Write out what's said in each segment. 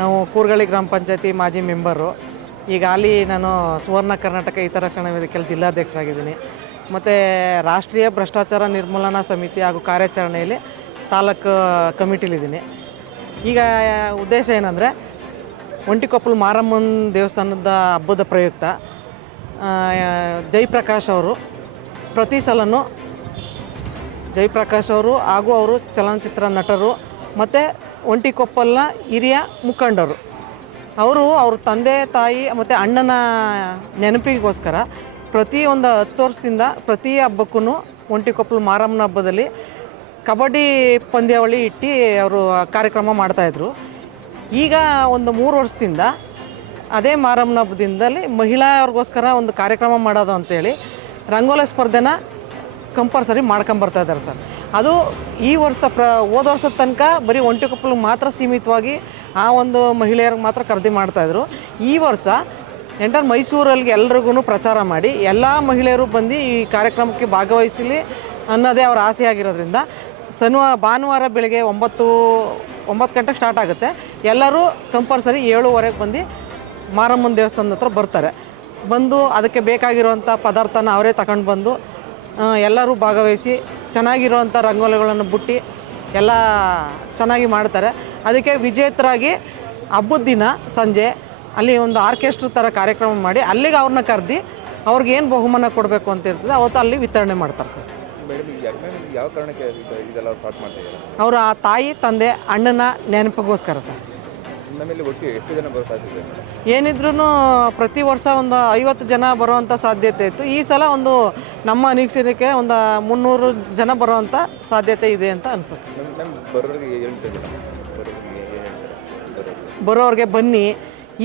ನಾವು ಕೂರ್ಗಳಿ ಗ್ರಾಮ ಪಂಚಾಯತಿ ಮಾಜಿ ಮೆಂಬರು. ಈಗ ಅಲ್ಲಿ ನಾನು ಸುವರ್ಣ ಕರ್ನಾಟಕ ಹಿತರಕ್ಷಣಾ ವೇದಿಕೆಯಲ್ಲಿ ಜಿಲ್ಲಾಧ್ಯಕ್ಷರಾಗಿದ್ದೀನಿ. ಮತ್ತು ರಾಷ್ಟ್ರೀಯ ಭ್ರಷ್ಟಾಚಾರ ನಿರ್ಮೂಲನಾ ಸಮಿತಿ ಹಾಗೂ ಕಾರ್ಯಾಚರಣೆಯಲ್ಲಿ ತಾಲೂಕು ಕಮಿಟಿಲಿದ್ದೀನಿ. ಈಗ ಉದ್ದೇಶ ಏನಂದರೆ, ಒಂಟಿಕೊಪ್ಪಲು ಮಾರಮ್ಮನ ದೇವಸ್ಥಾನದ ಹಬ್ಬದ ಪ್ರಯುಕ್ತ ಜಯಪ್ರಕಾಶ್ ಅವರು ಪ್ರತಿ ಸಲನೂ ಜಯಪ್ರಕಾಶ್ ಅವರು ಹಾಗೂ ಅವರು ಚಲನಚಿತ್ರ ನಟರು ಮತ್ತು ಒಂಟಿಕೊಪ್ಪಲ್ನ ಹಿರಿಯ ಮುಖಂಡರು ಅವರು ಅವ್ರ ತಂದೆ ತಾಯಿ ಮತ್ತು ಅಣ್ಣನ ನೆನಪಿಗೋಸ್ಕರ ಪ್ರತಿ ಒಂದು 10 ವರ್ಷದಿಂದ ಪ್ರತಿ ಹಬ್ಬಕ್ಕೂ ಒಂಟಿಕೊಪ್ಪಲು ಮಾರಮ್ಮನ ಹಬ್ಬದಲ್ಲಿ ಕಬಡ್ಡಿ ಪಂದ್ಯಾವಳಿ ಇಟ್ಟು ಅವರು ಕಾರ್ಯಕ್ರಮ ಮಾಡ್ತಾಯಿದ್ರು. ಈಗ ಒಂದು 3 ವರ್ಷದಿಂದ ಅದೇ ಮಾರಮ್ಮನ ಹಬ್ಬದಿಂದಲೇ ಮಹಿಳೆಯರಿಗೋಸ್ಕರ ಒಂದು ಕಾರ್ಯಕ್ರಮ ಮಾಡೋದು ಅಂತೇಳಿ ರಂಗೋಲಿ ಸ್ಪರ್ಧೆನ ಕಂಪಲ್ಸರಿ ಮಾಡ್ಕೊಂಬರ್ತಾ ಇದ್ದಾರೆ ಸರ್. ಅದು ಈ ವರ್ಷ ಹೋದ ವರ್ಷದ ತನಕ ಬರೀ ಒಂಟಿಕೊಪ್ಪಲಿಗೆ ಮಾತ್ರ ಸೀಮಿತವಾಗಿ ಆ ಒಂದು ಮಹಿಳೆಯರಿಗೆ ಮಾತ್ರ ಖರೀದಿ ಮಾಡ್ತಾಯಿದ್ರು. ಈ ವರ್ಷ ಎಂಟರ್ ಮೈಸೂರಲ್ಲಿ ಎಲ್ರಿಗೂ ಪ್ರಚಾರ ಮಾಡಿ ಎಲ್ಲ ಮಹಿಳೆಯರು ಬಂದು ಈ ಕಾರ್ಯಕ್ರಮಕ್ಕೆ ಭಾಗವಹಿಸಲಿ ಅನ್ನೋದೇ ಅವ್ರ ಆಸೆ ಆಗಿರೋದ್ರಿಂದ ಭಾನುವಾರ ಬೆಳಗ್ಗೆ 9 ಗಂಟೆಗೆ ಸ್ಟಾರ್ಟ್ ಆಗುತ್ತೆ. ಎಲ್ಲರೂ ಕಂಪಲ್ಸರಿ 7:15 ಬಂದು ಮಾರಮ್ಮನ ದೇವಸ್ಥಾನದ ಹತ್ರ ಬರ್ತಾರೆ. ಬಂದು ಅದಕ್ಕೆ ಬೇಕಾಗಿರುವಂಥ ಪದಾರ್ಥನ ಅವರೇ ತಗೊಂಡು ಬಂದು ಎಲ್ಲರೂ ಭಾಗವಹಿಸಿ ಚೆನ್ನಾಗಿರುವಂಥ ರಂಗೋಲಿಗಳನ್ನು ಬುಟ್ಟಿ ಎಲ್ಲ ಚೆನ್ನಾಗಿ ಮಾಡ್ತಾರೆ. ಅದಕ್ಕೆ ವಿಜೇತರಾಗಿ ಹಬ್ಬದ ದಿನ ಸಂಜೆ ಅಲ್ಲಿ ಒಂದು ಆರ್ಕೆಸ್ಟ್ರಾ ಥರ ಕಾರ್ಯಕ್ರಮ ಮಾಡಿ ಅಲ್ಲಿಗೆ ಅವ್ರನ್ನ ಕರೆದು ಅವ್ರಿಗೇನು ಬಹುಮಾನ ಕೊಡಬೇಕು ಅಂತ ಇರ್ತದೆ ಅವತ್ತು ಅಲ್ಲಿ ವಿತರಣೆ ಮಾಡ್ತಾರೆ ಸರ್. ಯಾವ ಕಾರಣಕ್ಕೆ ಇದೆಲ್ಲ ಸ್ಟಾರ್ಟ್ ಮಾಡ್ತಿದ್ದಾರೆ? ಅವರ ತಾಯಿ ತಂದೆ ಅಣ್ಣನ ನೆನಪಿಗೋಸ್ಕರ ಸರ್. ನಮ್ಮಲ್ಲಿ ಒಟ್ಟು ಎಷ್ಟು ಜನ ಬರೋ ಸಾಧ್ಯತೆ ಇದೆ? ಏನಿದ್ರೂ ಪ್ರತಿ ವರ್ಷ ಒಂದು 50 ಜನ ಬರುವಂಥ ಸಾಧ್ಯತೆ ಇತ್ತು. ಈ ಸಲ ಒಂದು ನಮ್ಮ ನಿರೀಕ್ಷೆಗೆ ಒಂದು 300 ಜನ ಬರುವಂಥ ಸಾಧ್ಯತೆ ಇದೆ ಅಂತ ಅನಿಸುತ್ತೆ. ಬರೋರಿಗೆ ಬನ್ನಿ,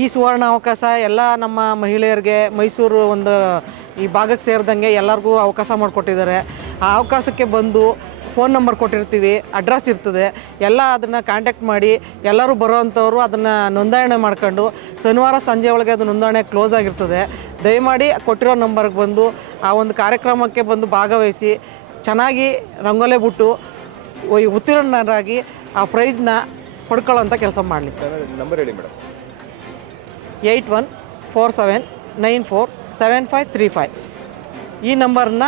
ಈ ಸುವರ್ಣ ಅವಕಾಶ ಎಲ್ಲ ನಮ್ಮ ಮಹಿಳೆಯರಿಗೆ ಮೈಸೂರು ಒಂದು ಈ ಭಾಗಕ್ಕೆ ಸೇರಿದಂಗೆ ಎಲ್ಲರಿಗೂ ಅವಕಾಶ ಮಾಡಿಕೊಟ್ಟಿದ್ದಾರೆ. ಆ ಅವಕಾಶಕ್ಕೆ ಬಂದು ಫೋನ್ ನಂಬರ್ ಕೊಟ್ಟಿರ್ತೀವಿ, ಅಡ್ರೆಸ್ ಇರ್ತದೆ, ಎಲ್ಲ ಅದನ್ನು ಕಾಂಟ್ಯಾಕ್ಟ್ ಮಾಡಿ ಎಲ್ಲರೂ ಬರೋವಂಥವ್ರು ಅದನ್ನು ನೋಂದಣಿ ಮಾಡ್ಕೊಂಡು ಶನಿವಾರ ಸಂಜೆ ಒಳಗೆ ಅದು ನೋಂದಣಿ ಕ್ಲೋಸ್ ಆಗಿರ್ತದೆ. ದಯಮಾಡಿ ಕೊಟ್ಟಿರೋ ನಂಬರ್ಗೆ ಬಂದು ಆ ಒಂದು ಕಾರ್ಯಕ್ರಮಕ್ಕೆ ಬಂದು ಭಾಗವಹಿಸಿ ಚೆನ್ನಾಗಿ ರಂಗೋಲೆ ಬಿಟ್ಟು ಉತ್ತೀರ್ಣರಾಗಿ ಆ ಪ್ರೈಜ್ನ ಪಡ್ಕೊಳ್ಳೋಂಥ ಕೆಲಸ ಮಾಡಲಿ ಸರ್. ನಂಬರ್ ಹೇಳಿ ಮೇಡಮ್. 8147947535 ಈ ನಂಬರ್ನ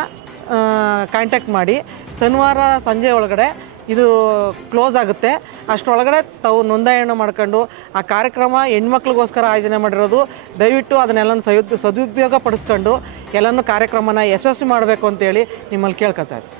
ಕಾಂಟ್ಯಾಕ್ಟ್ ಮಾಡಿ. ಶನಿವಾರ ಸಂಜೆ ಒಳಗಡೆ ಇದು ಕ್ಲೋಸ್ ಆಗುತ್ತೆ. ಅಷ್ಟರೊಳಗಡೆ ತಾವು ನೋಂದಣಿ ಮಾಡ್ಕೊಂಡು ಆ ಕಾರ್ಯಕ್ರಮ ಹೆಣ್ಮಕ್ಳಿಗೋಸ್ಕರ ಆಯೋಜನೆ ಮಾಡಿರೋದು, ದಯವಿಟ್ಟು ಅದನ್ನೆಲ್ಲನೂ ಸದುಪಯೋಗ ಪಡಿಸ್ಕೊಂಡು ಎಲ್ಲನೂ ಕಾರ್ಯಕ್ರಮನ ಯಶಸ್ವಿ ಮಾಡಬೇಕು ಅಂತೇಳಿ ನಿಮ್ಮಲ್ಲಿ ಕೇಳ್ಕೊತಾ ಇದ್ದೀನಿ.